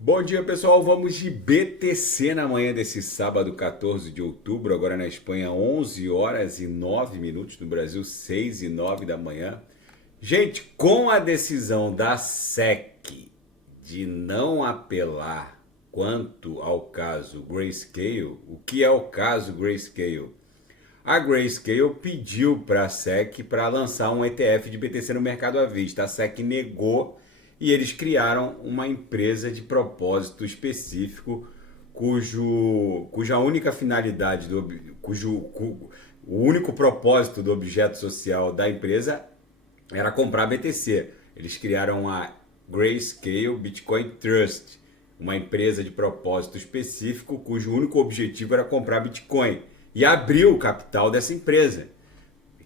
Bom dia, pessoal. Vamos de BTC na manhã desse sábado, 14 de outubro. Agora na Espanha, 11 horas e 9 minutos. No Brasil, 6 e 9 da manhã. Gente, com a decisão da SEC de não apelar quanto ao caso Grayscale, o que é o caso Grayscale? A Grayscale pediu para a SEC para lançar um ETF de BTC no mercado à vista. A SEC negou e eles criaram uma empresa de propósito específico cuja única finalidade, o único propósito do objeto social da empresa era comprar BTC. Eles criaram a Grayscale Bitcoin Trust, uma empresa de propósito específico cujo único objetivo era comprar Bitcoin. E abriu o capital dessa empresa,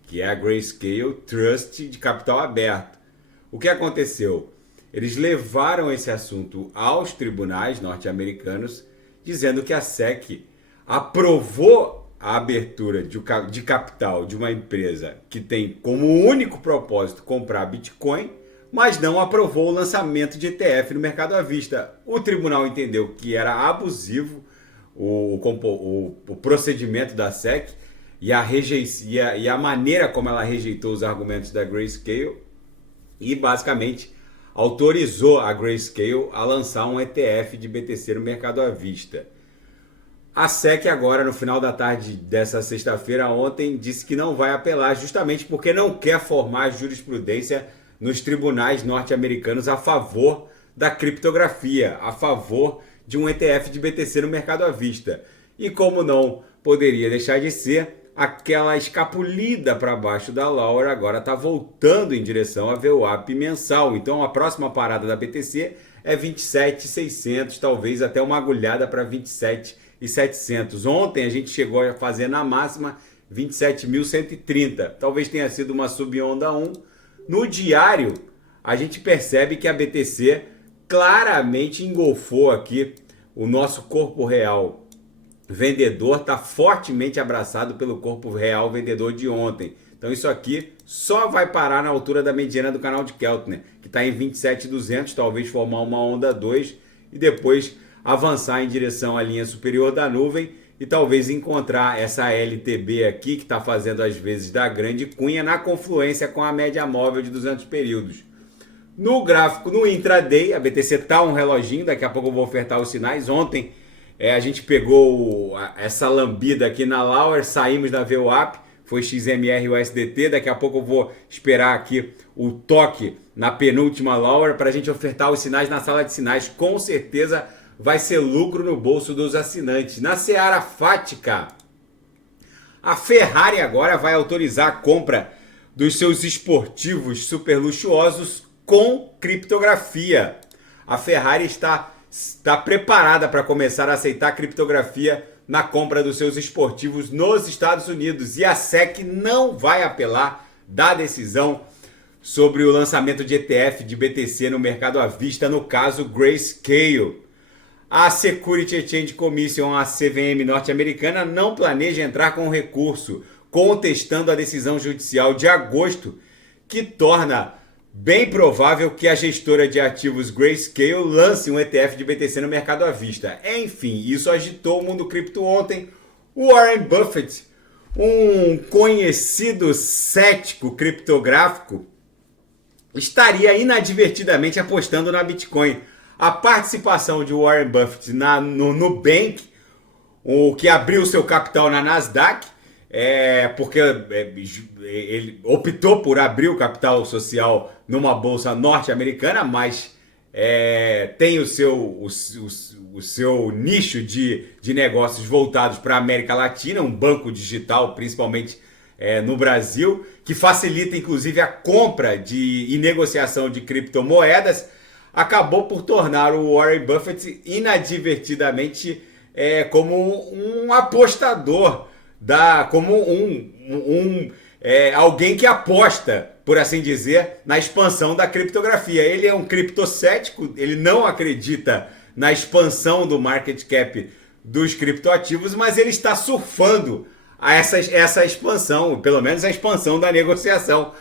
que é a Grayscale Trust de capital aberto. O que aconteceu? Eles levaram esse assunto aos tribunais norte-americanos, dizendo que a SEC aprovou a abertura de capital de uma empresa que tem como único propósito comprar Bitcoin, mas não aprovou o lançamento de ETF no mercado à vista. O tribunal entendeu que era abusivo o procedimento da SEC e a maneira como ela rejeitou os argumentos da Grayscale e basicamente autorizou a Grayscale a lançar um ETF de BTC no mercado à vista. A SEC agora, no final da tarde dessa sexta-feira, ontem, disse que não vai apelar justamente porque não quer formar jurisprudência nos tribunais norte-americanos a favor da criptografia, a favor de um ETF de BTC no mercado à vista. E como não poderia deixar de ser, aquela escapulida para baixo da Laura agora está voltando em direção à VWAP mensal. Então a próxima parada da BTC é 27.600, talvez até uma agulhada para 27.700. Ontem a gente chegou a fazer na máxima 27.130. Talvez tenha sido uma subonda 1. No diário, a gente percebe que a BTC claramente engolfou aqui o nosso corpo real vendedor, está fortemente abraçado pelo corpo real vendedor de ontem. Então isso aqui só vai parar na altura da mediana do canal de Keltner, que está em 27.200, talvez formar uma onda 2 e depois avançar em direção à linha superior da nuvem e talvez encontrar essa LTB aqui, que está fazendo as vezes da grande cunha, na confluência com a média móvel de 200 períodos. No gráfico, no intraday, a BTC tá um reloginho, daqui a pouco eu vou ofertar os sinais. Ontem a gente pegou essa lambida aqui na Lauer, saímos da VWAP, foi XMR USDT, daqui a pouco eu vou esperar aqui o toque na penúltima Lauer para a gente ofertar os sinais na sala de sinais. Com certeza vai ser lucro no bolso dos assinantes. Na Seara Fática, a Ferrari agora vai autorizar a compra dos seus esportivos super luxuosos com criptografia. A Ferrari está preparada para começar a aceitar criptografia na compra dos seus esportivos nos Estados Unidos. E a SEC não vai apelar da decisão sobre o lançamento de ETF de BTC no mercado à vista, no caso Grayscale. A Security Exchange Commission, a CVM norte-americana, não planeja entrar com recurso, contestando a decisão judicial de agosto, que torna bem provável que a gestora de ativos Grayscale lance um ETF de BTC no mercado à vista. Enfim, isso agitou o mundo cripto ontem. O Warren Buffett, um conhecido cético criptográfico, estaria inadvertidamente apostando na Bitcoin. A participação de Warren Buffett no Nubank, o que abriu seu capital na Nasdaq, porque ele optou por abrir o capital social numa bolsa norte-americana, mas tem o seu nicho de negócios voltados para a América Latina, um banco digital, principalmente no Brasil, que facilita inclusive a compra e negociação de criptomoedas, acabou por tornar o Warren Buffett inadvertidamente como um apostador, como alguém que aposta, por assim dizer, na expansão da criptografia. Ele é um criptocético, ele não acredita na expansão do market cap dos criptoativos, mas ele está surfando essa expansão, pelo menos a expansão da negociação,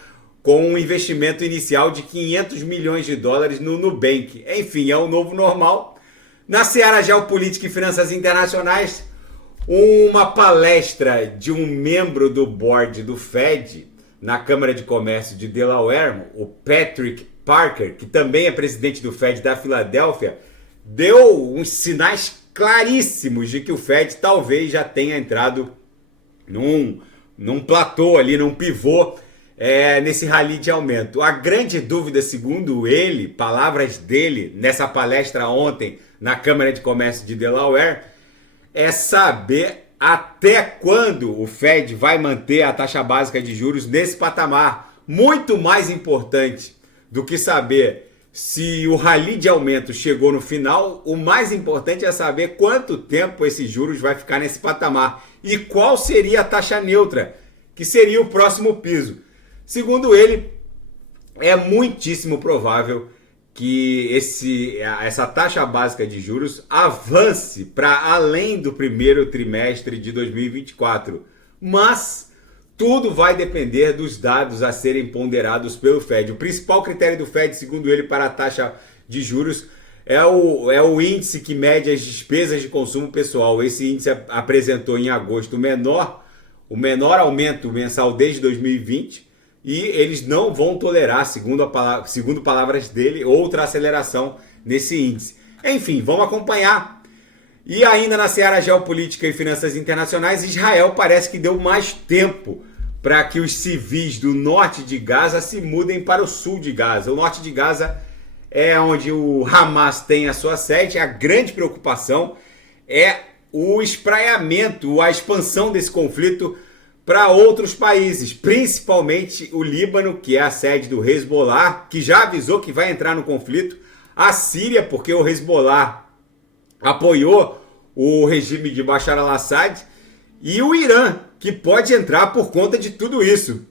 com um investimento inicial de 500 milhões de dólares no Nubank. Enfim, é o novo normal. Na seara geopolítica e finanças internacionais, uma palestra de um membro do board do Fed na Câmara de Comércio de Delaware, o Patrick Parker, que também é presidente do Fed da Filadélfia, deu uns sinais claríssimos de que o Fed talvez já tenha entrado num platô ali, num pivô, nesse rally de aumento. A grande dúvida, segundo ele, palavras dele, nessa palestra ontem na Câmara de Comércio de Delaware, é saber até quando o Fed vai manter a taxa básica de juros nesse patamar. Muito mais importante do que saber se o rally de aumento chegou no final, o mais importante é saber quanto tempo esses juros vai ficar nesse patamar e qual seria a taxa neutra, que seria o próximo piso. Segundo ele, é muitíssimo provável que essa taxa básica de juros avance para além do primeiro trimestre de 2024. Mas tudo vai depender dos dados a serem ponderados pelo Fed. O principal critério do Fed, segundo ele, para a taxa de juros é o índice que mede as despesas de consumo pessoal. Esse índice apresentou em agosto o menor aumento mensal desde 2020. E eles não vão tolerar, segundo palavras dele, outra aceleração nesse índice. Enfim, vamos acompanhar. E ainda na seara geopolítica e finanças internacionais, Israel parece que deu mais tempo para que os civis do norte de Gaza se mudem para o sul de Gaza. O norte de Gaza é onde o Hamas tem a sua sede. A grande preocupação é o espraiamento, a expansão desse conflito para outros países, principalmente o Líbano, que é a sede do Hezbollah, que já avisou que vai entrar no conflito, a Síria, porque o Hezbollah apoiou o regime de Bashar al-Assad, e o Irã, que pode entrar por conta de tudo isso,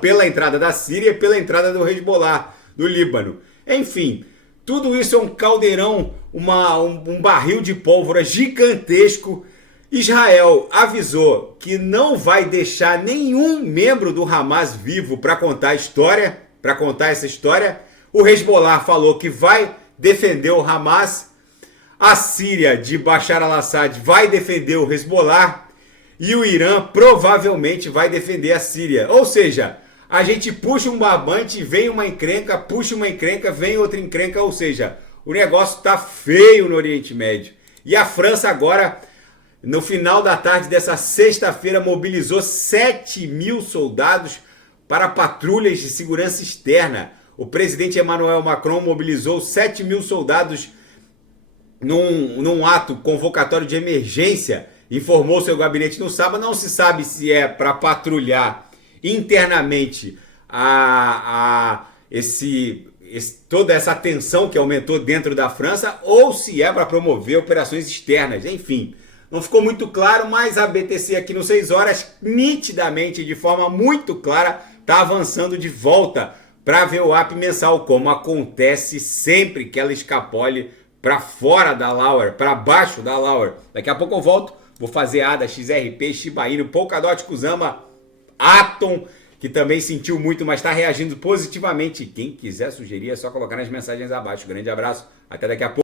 pela entrada da Síria e pela entrada do Hezbollah, do Líbano. Enfim, tudo isso é um caldeirão, um barril de pólvora gigantesco. Israel avisou que não vai deixar nenhum membro do Hamas vivo para contar essa história. O Hezbollah falou que vai defender o Hamas. A Síria de Bashar al-Assad vai defender o Hezbollah. E o Irã provavelmente vai defender a Síria. Ou seja, a gente puxa um barbante, vem uma encrenca, puxa uma encrenca, vem outra encrenca. Ou seja, o negócio está feio no Oriente Médio. E a França agora, no final da tarde dessa sexta-feira, mobilizou 7.000 soldados para patrulhas de segurança externa. O presidente Emmanuel Macron mobilizou 7.000 soldados num ato convocatório de emergência, informou seu gabinete no sábado. Não se sabe se é para patrulhar internamente toda essa tensão que aumentou dentro da França ou se é para promover operações externas. Enfim, não ficou muito claro, mas a BTC aqui no 6 horas, nitidamente, de forma muito clara, está avançando de volta para a VWAP mensal, como acontece sempre que ela escapole para fora da Lauer, para baixo da Lauer. Daqui a pouco eu volto, vou fazer ADA, XRP, Shiba Inu, Polkadot, Kusama, Atom, que também sentiu muito, mas está reagindo positivamente. Quem quiser sugerir é só colocar nas mensagens abaixo. Grande abraço, até daqui a pouco.